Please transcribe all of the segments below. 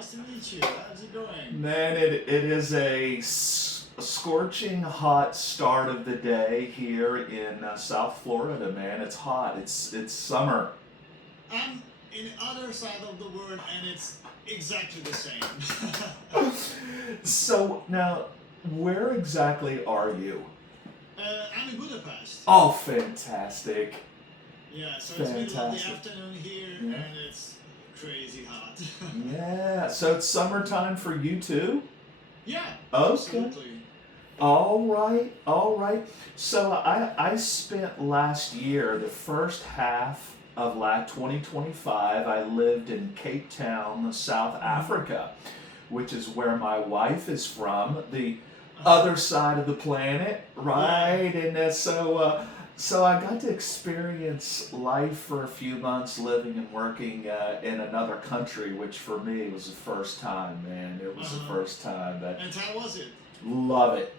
Nice to meet you. How's it going? Man, it is a scorching hot start of the day here in South Florida. Man, it's hot. It's summer. I'm in the other side of the world and it's exactly the same. So now, where exactly are you? I'm in Budapest. Oh, fantastic! Yeah, so it's middle of the Fantastic. afternoon here Yeah. and it's crazy hot. Yeah. So it's summertime for you too. Yeah, Okay. absolutely. All right, all right. So I spent last year, the first half of 2025, I lived in Cape Town, South Hmm. Africa, which is where my wife is from, the Uh-huh. other side of the planet, Yeah. right? And so I got to experience life for a few months living and working in another country, which for me was the first time, man. It was the Uh-huh. first time that And how was it? love it.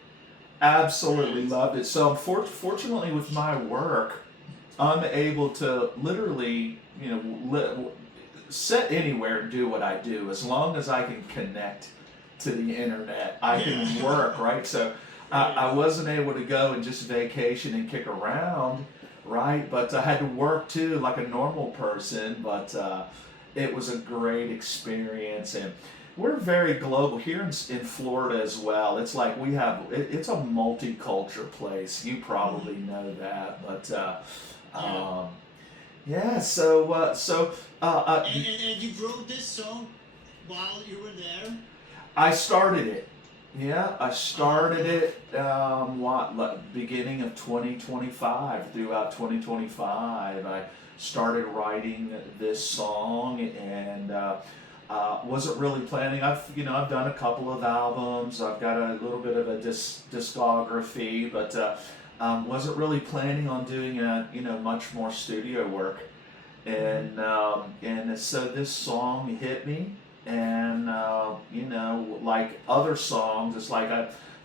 Absolutely Great. loved it. So, fortunately, with my work, I'm able to literally, sit anywhere and do what I do as long as I can connect to the internet. I can Yeah. work, right? So, Great. I wasn't able to go and just vacation and kick around, right? But I had to work too, like a normal person. But it was a great experience, and we're very global here in Florida as well. It's like it's a multicultural place. You probably Hmm. know that, but Yeah. um, yeah. And you wrote this song while you were there? I started it. Yeah, I started Uh-huh. it beginning of 2025. Throughout 2025, I started writing this song, and wasn't really planning. I've done a couple of albums. I've got a little bit of a discography, but wasn't really planning on doing much more studio work. Hmm. And so this song hit me, and like other songs, it's like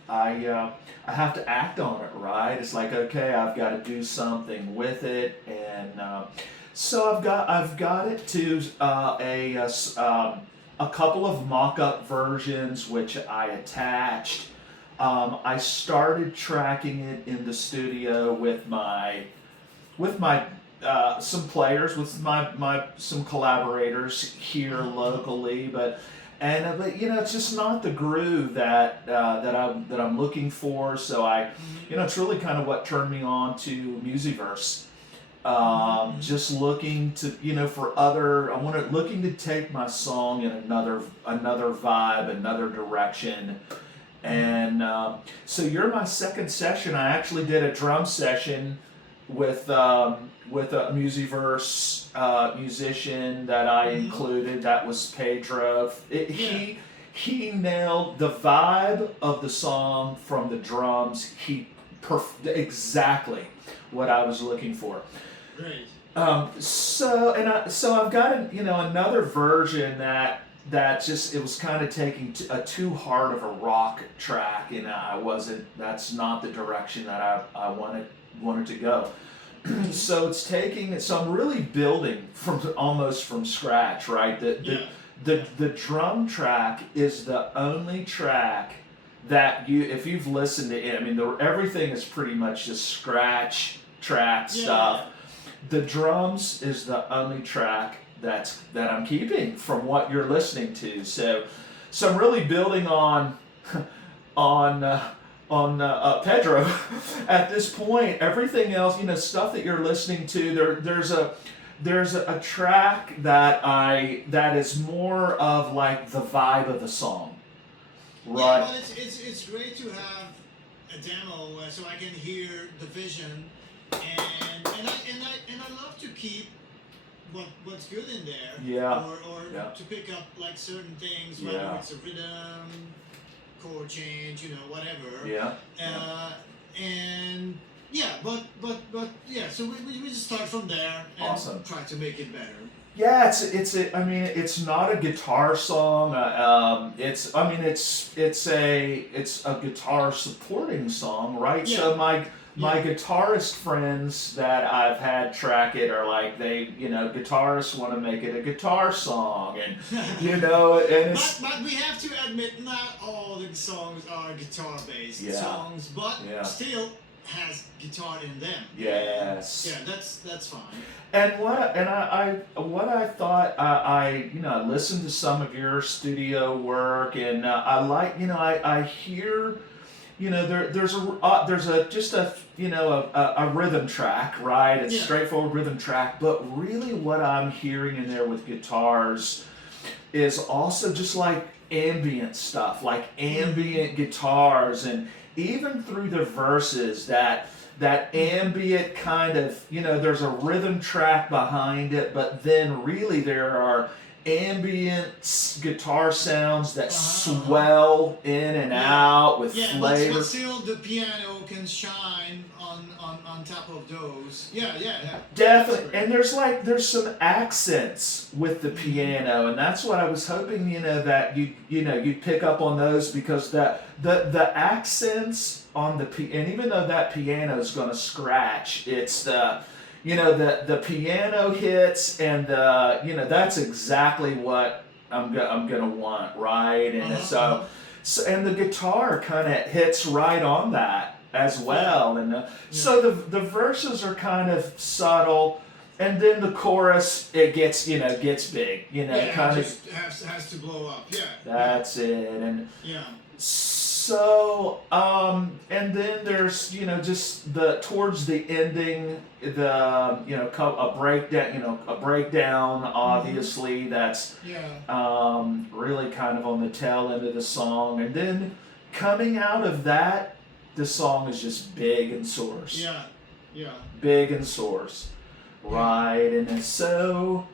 I have to act on it, right? It's like, okay, I've got to do something with it, and so I've got it to a couple of mock-up versions which I attached. I started tracking it in the studio with my some players, with my some collaborators here Uh-huh. locally, but it's just not the groove that I'm looking for. So Hmm. it's really kind of what turned me on to Musiverse. Hmm. Hmm. Just looking to for other. Looking to take my song in another vibe, another direction. Hmm. And so you're my second session. I actually did a drum session with a Musiverse musician that I Hmm. included. That was Pedro. Yeah. He nailed the vibe of the song from the drums. Exactly what I was looking for. Great. So I've got another version that just it was kind of taking a too hard of a rock track, and I wasn't. That's not the direction that I wanted to go. Hmm. So I'm really building from almost from scratch, right? The the Yeah. the, Yeah. the drum track is the only track that if you've listened to it, I mean, everything is pretty much just scratch track Yeah. Yeah. stuff. Yeah. The drums is the only track that I'm keeping from what you're listening to. So I'm really building on Pedro at this point. Everything else, stuff that you're listening to, there's a track that is more of like the vibe of the song, Yeah, right? well, it's great to have a demo so I can hear the vision, and I love to keep what's good in there, Yeah, or yeah, to pick up like certain things, whether yeah, it's a rhythm, chord change, whatever, yeah, yeah. uh, and yeah, but yeah, so we just start from there and Awesome. try to make it better. Yeah, I mean, it's not a guitar song. It's a guitar supporting song, right? Yeah, So my yeah. guitarist friends that I've had track it are like guitarists want to make it a guitar song, and and But it's we have to admit, not all the songs are guitar based yeah, songs, but yeah, still has guitar in them. And yes. yeah, that's fine. And what I thought I listened to some of your studio work, and I like I hear there's a just a a rhythm track, right? It's Yeah. straightforward rhythm track, but really what I'm hearing in there with guitars is also just like ambient stuff, like ambient guitars, and even through the verses that ambient kind of there's a rhythm track behind it, but then really there are ambient guitar sounds that swell in and Yeah, out with yeah, flavor. but still the piano can shine on top of those. Yeah, yeah, yeah. That's Definitely, great. and there's some accents with the piano, and that's what I was hoping that you'd pick up on those, because the accents on and even though that piano is going to scratch, it's the piano hits, and that's exactly what I'm gonna want, right? And Uh-huh. and the guitar kind of hits right on that as Yeah, well, and yeah. so the verses are kind of subtle, and then the chorus it gets big, Yeah, kind of. just has to blow up. Yeah, yeah, That's it, and yeah. so, and then there's just the towards the ending, the a breakdown. Hmm. Obviously, that's Yeah. really kind of on the tail end of the song, and then coming out of that, the song is just big and source, Yeah, yeah, big and source, yeah. right? And then so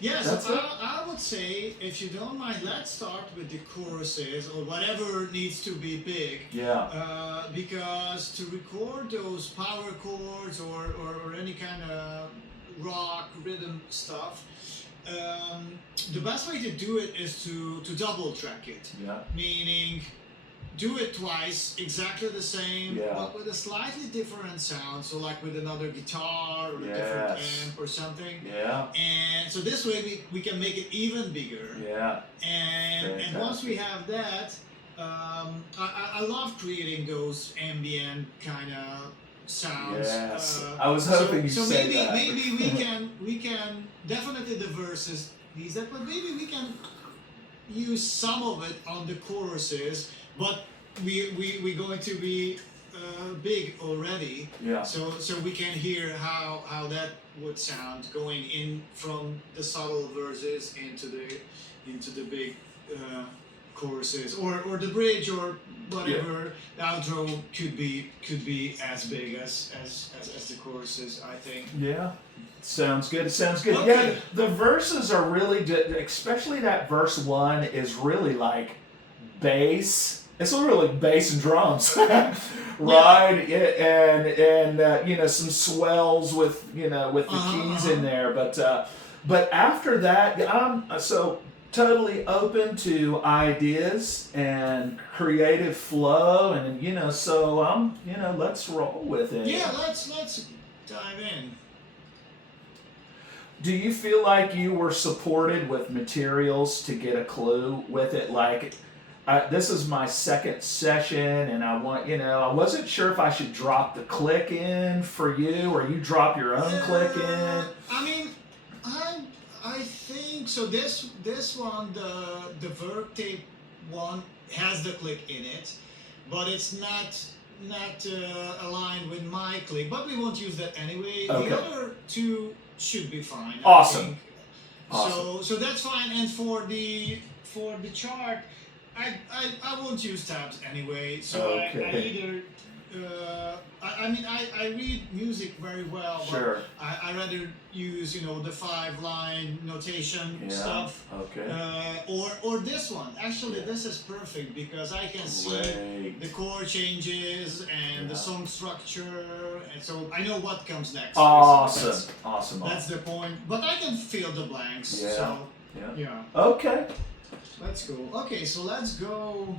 Yeah, so that's it. I would say, if you don't mind, let's start with the choruses or whatever needs to be big. Yeah, Because to record those power chords or any kind of rock rhythm stuff, the best way to do it is to double track it. yeah, Meaning, do it twice, exactly the same, yeah, but with a slightly different sound. So, like with another guitar or a different yes, amp or something. yeah, And so this way we can make it even bigger. yeah, And once we fantastic. have that, I love creating those ambient kind of sounds. Yes, I was hoping you'd So say maybe that. we can definitely the verses these that, but maybe we can use some of it on the choruses, but we're going to be big already, Yeah, so we can hear how that would sound going in from the subtle verses into the big choruses, or the bridge or yeah, whatever. The outro could be as big as the choruses, I think. yeah. Sounds good. It sounds good. Yeah, Okay. the verses are really, especially that verse one is really like bass. It's literally bass and drums, Yeah. right? And some swells with with the keys in Uh-huh. there. But after that, I'm so totally open to ideas and creative flow, and so I'm let's roll with it. Yeah, let's dive in. Do you feel like you were supported with materials to get a clue with it? Like, this is my second session, and I want, I wasn't sure if I should drop the click in for you, or you drop your own click in. I mean, I think so. This one, the Verb tape one, has the click in it, but it's not aligned with my click. But we won't use that anyway. The Okay. other two should be fine, I Awesome. think. Awesome. So that's fine. And for the chart, I won't use tabs anyway. So I Okay. either I mean, I read music very well, but Sure. I rather use, the 5-line notation Yeah. stuff. Okay. Or this one. Actually, Yeah. this is perfect because I can see Great. the chord changes and the Yeah. song structure, and so I know what comes next. Awesome. Basically. Awesome. That's the point. But I can fill the blanks. Yeah. So Yeah. yeah, Okay. that's cool. Okay, so let's go.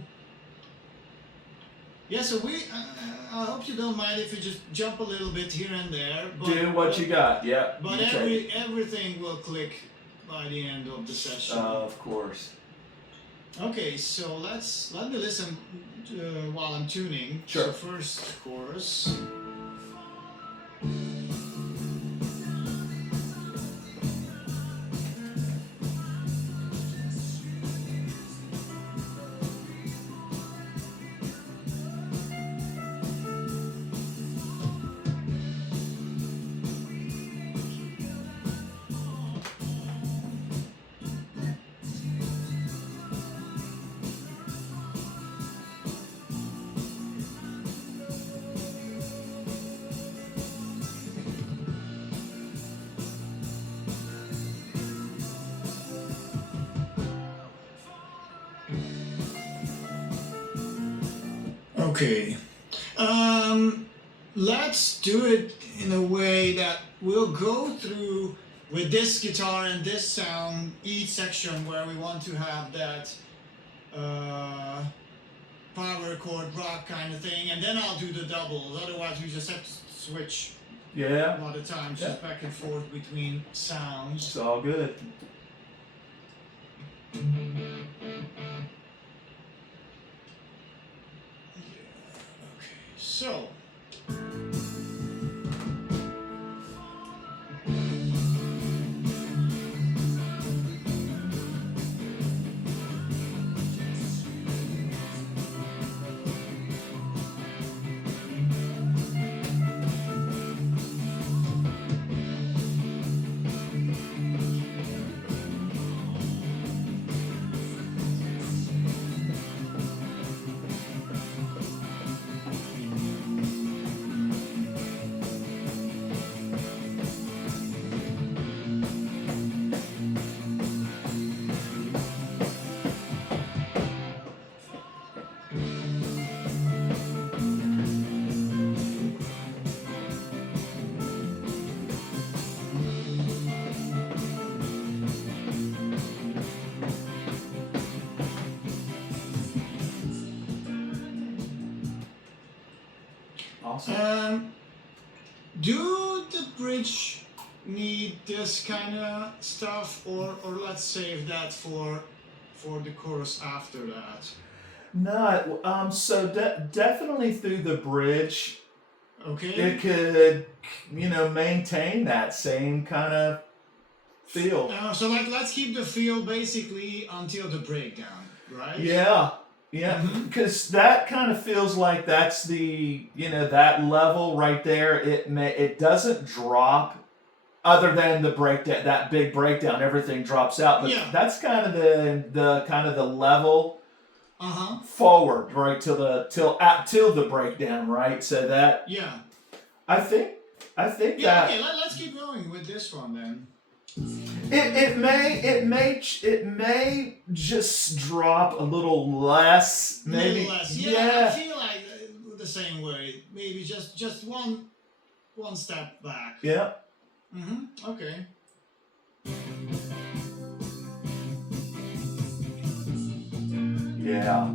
Yeah, so I hope you don't mind if we just jump a little bit here and there. But, Do what you got. Yeah. But you take it. everything will click by the end of the session. Of course. Okay, so let me listen while I'm tuning. Sure. So first chorus. Okay. Let's do it in a way that we'll go through with this guitar and this sound each section where we want to have that power chord rock kind of thing, and then I'll do the doubles. Otherwise, we just have to switch Yeah. a lot of times, just back and forth between sounds. It's all good. Okay, so. Awesome. Do the bridge need this kind of stuff, or let's save that for the chorus after that? No. So definitely through the bridge, Okay. it could, maintain that same kind of feel. So let's keep the feel basically until the breakdown, right? Yeah. Yeah, because that kind of feels like that's the that level right there. It doesn't drop, other than the breakdown, that big breakdown. Everything drops out, but Yeah. that's kind of the level forward, right, till the breakdown, right. So that Yeah. I think Yeah. that Okay. Let's keep going with this one then. it may just drop a little less, maybe. Little less. Yeah. I feel like the same way. Maybe just one step back. Yeah. Okay. Yeah.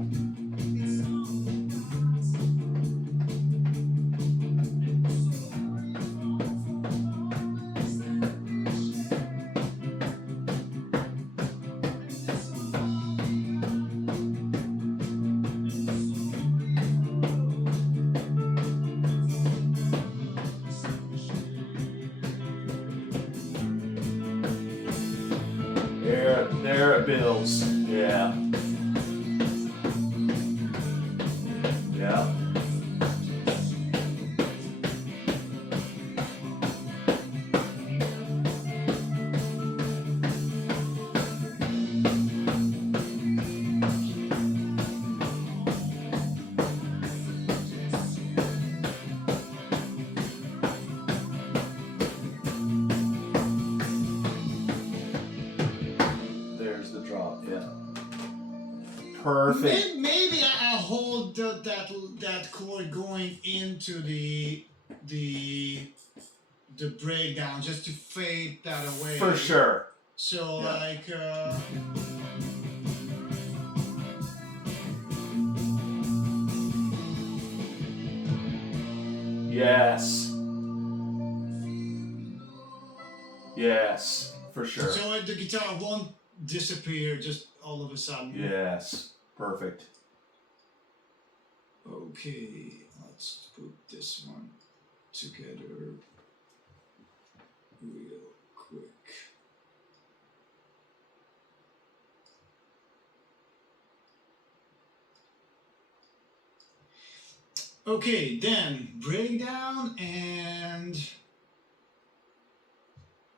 There it builds. Yeah. Yeah. Perfect. Maybe I'll hold that chord going into the breakdown just to fade that away. For sure. So Yeah. like. Yes. Yes, for sure. So the guitar won't disappear just all of a sudden. Yes, perfect. Okay, let's put this one together real quick. Okay, then breakdown and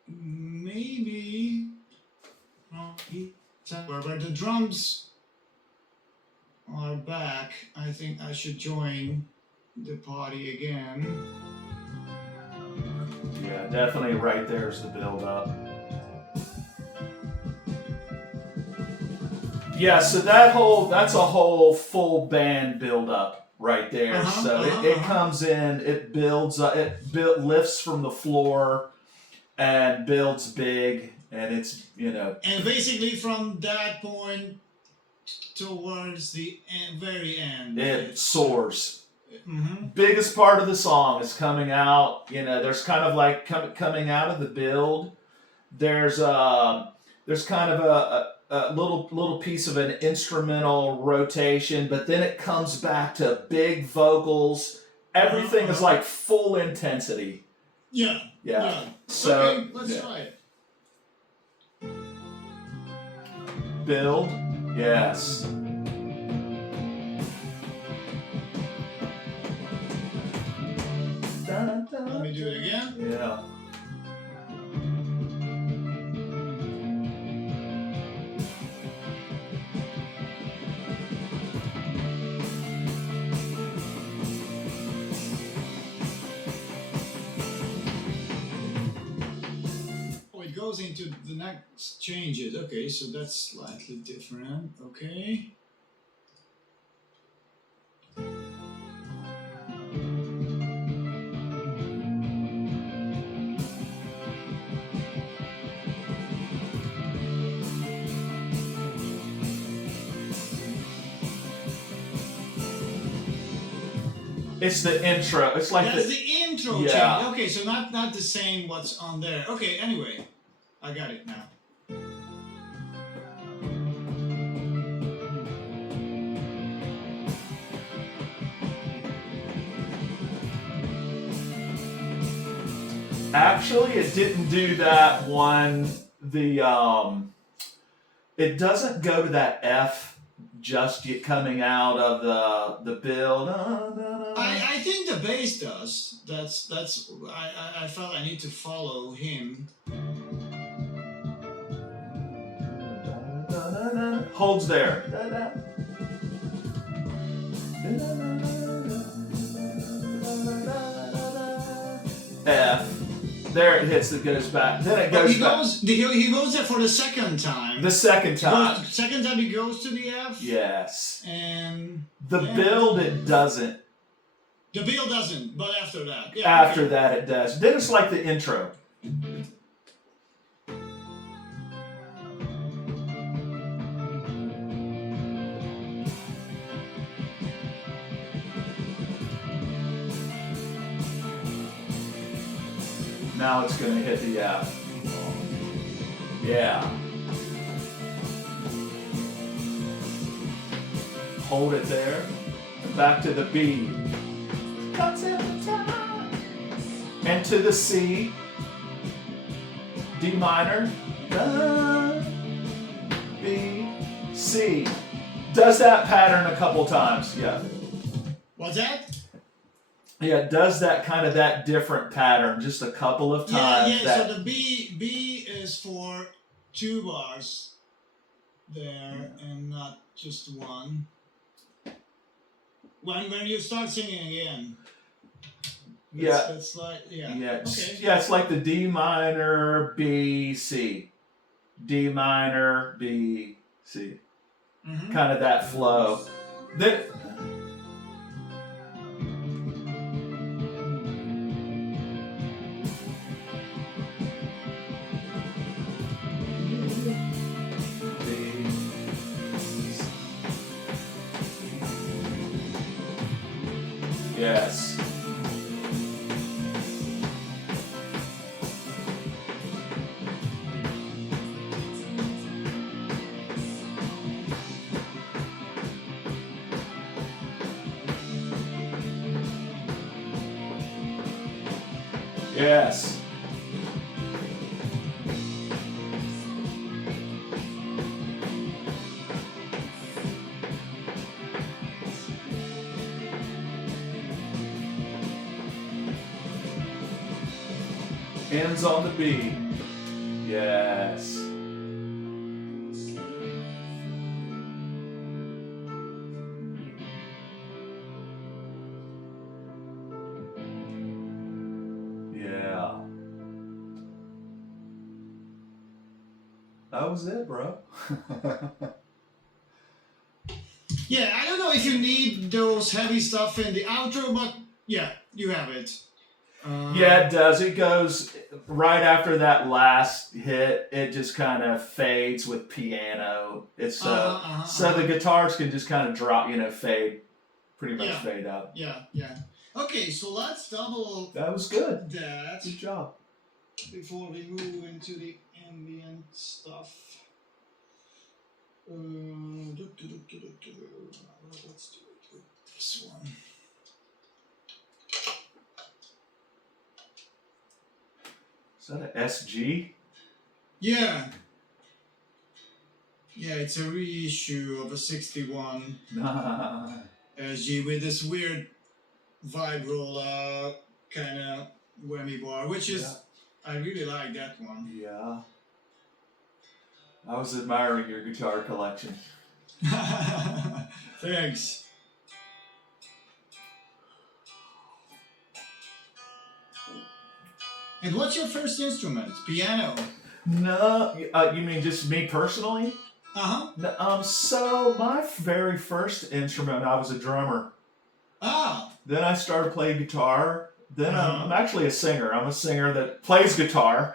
maybe somewhere where the drums are back. I think I should join the party again. Yeah, definitely right there's the build up. Yeah, so that's a whole full band build up right there. So it comes in, it builds lifts from the floor and builds big, and it's, And basically from that point towards the very end, it soars. Mm-hmm. Biggest part of the song is coming out. There's kind of like coming out of the build. There's kind of a little piece of an instrumental rotation, but then it comes back to big vocals. Everything is like full intensity. Yeah. So okay, let's try it. Build. Yes. Let me do it again. Yeah. Oh, it goes into the next changes. Okay, so that's slightly different. Okay. It's the intro. It's like that's the intro yeah. change. Okay, so not the same what's on there. Okay, anyway, I got it now. Actually, it didn't do that one. It doesn't go to that F just yet coming out of the build. I think the bass does. That's I felt I need to follow him. Holds there. F. There it hits. It goes back. Then it goes back. He goes there for the second time. The second time. Second time he goes to the F. Yes. And the build it doesn't. The build doesn't, but after that. Yeah, after that it does. Then it's like the intro. Now it's going to hit the F. Yeah. Hold it there. Back to the B. And to the C. D minor. B. C. Does that pattern a couple times. Yeah. What's that? Yeah, it does that kind of that different pattern just a couple of times. Yeah. So the B is for 2 bars there and not just one. When you start singing again. It's like it's like the D minor B C. D minor B C. Mm-hmm. kind of that flow. Then, yes. Yes. Ends on the B. Yes. Yeah. That was it, bro. Yeah, I don't know if you need those heavy stuff in the outro, but yeah, you have it. Yeah, it does. It goes right after that last hit. It just kind of fades with piano. It's so the guitars can just kind of drop, fade, pretty much Yeah. fade out. Yeah, yeah. Okay, so let's double That was good. that Good job. before we move into the ambient stuff. Let's do it with this one. Is that an SG? Yeah. Yeah, it's a reissue of a 61 SG with this weird vibrola kind of whammy bar, which is, I really like that one. Yeah. I was admiring your guitar collection. Thanks. And what's your first instrument? Piano? No, you mean just me personally? Uh-huh. No, so my very first instrument, I was a drummer. Ah. Then I started playing guitar. Then I'm actually a singer. I'm a singer that plays guitar.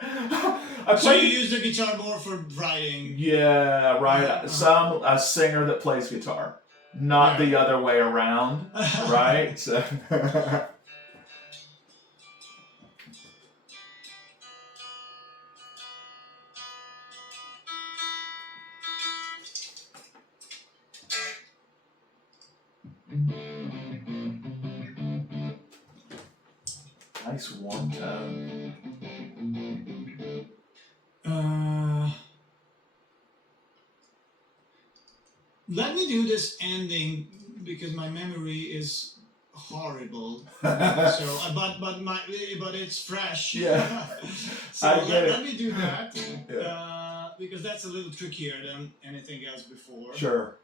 So you use the guitar more for writing? Yeah, right. So I'm a singer that plays guitar, not the other way around, right? So nice warm tone. Let me do this ending because my memory is horrible. So, but it's fresh. Yeah. So I get let me do that Yeah. because that's a little trickier than anything else before. Sure.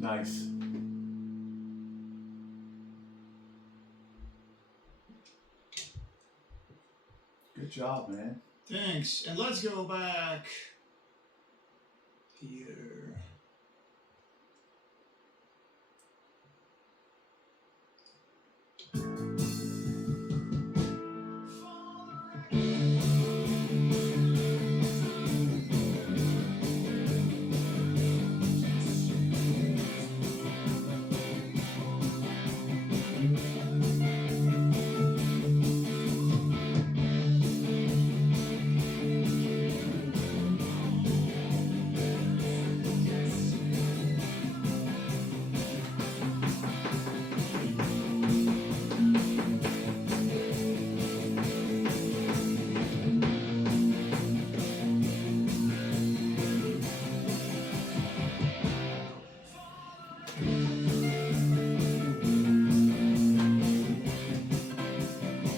Nice. Good job, man. Thanks. And let's go back here.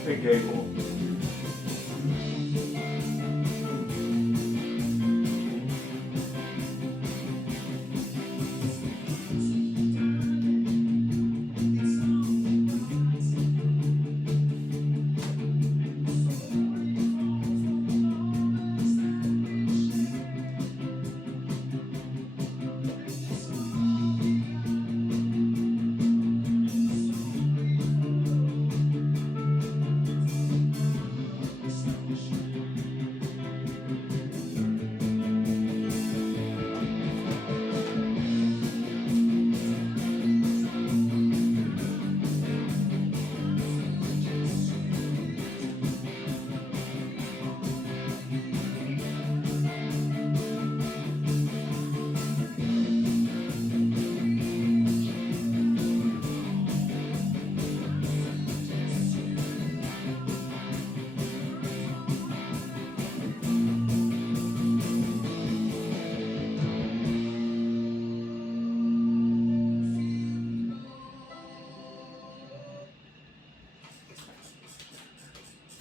Hey, Gable.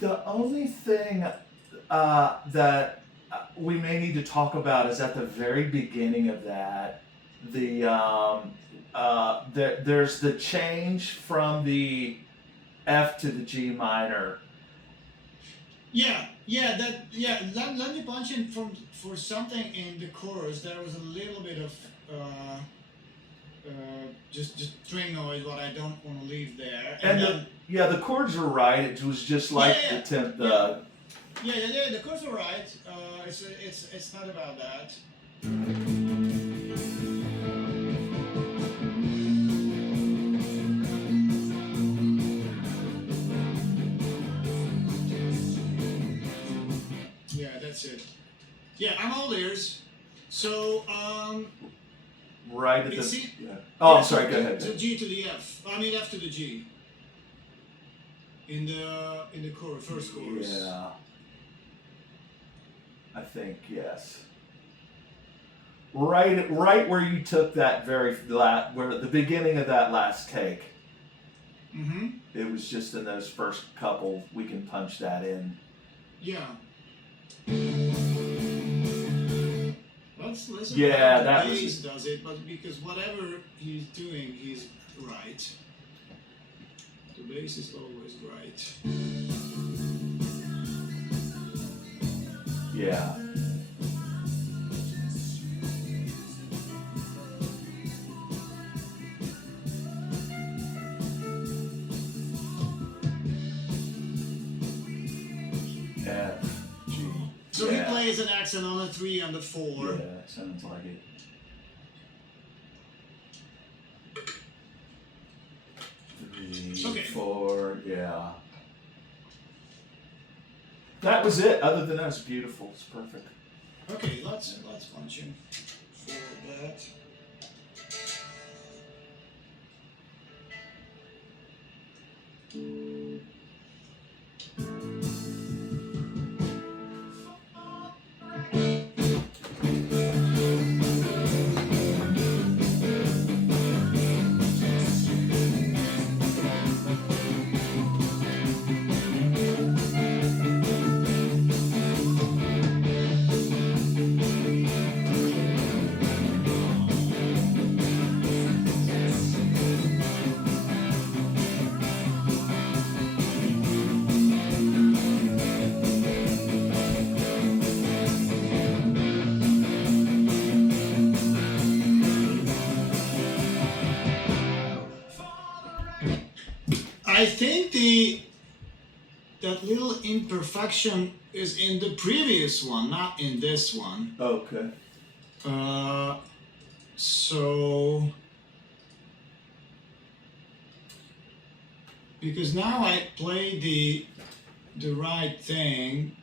The only thing that we may need to talk about is at the very beginning of that, there's the change from the F to the G minor. Let me punch in for something in the chorus. There was a little bit of just string noise, what I don't want to leave there. And the chords are right. It was just like Yeah, yeah, the tenth. the chords are right. It's not about that. Yeah, that's it. Yeah, I'm all ears. So Right at it's the. C. Yeah. Oh, I'm So sorry. Go ahead. The G to the F. I mean F to the G. In the chorus, first chorus. Yeah. I think yes. Right where you took that where the beginning of that last take. Mm-hmm. It was just in those first couple. We can punch that in. Yeah. Let's listen. Yeah, how that the was bass does it, but because whatever he's doing, he's right. The bass is always right. Yeah. F, G. So yeah. he plays an accent on a 3 and a 4. Yeah, sounds like it. Three, Okay. 4, yeah. That was it. Other than that, it's beautiful. It's perfect. Okay, let's punch in for that. I think that little imperfection is in the previous one, not in this one. Okay. So because now I play the right thing,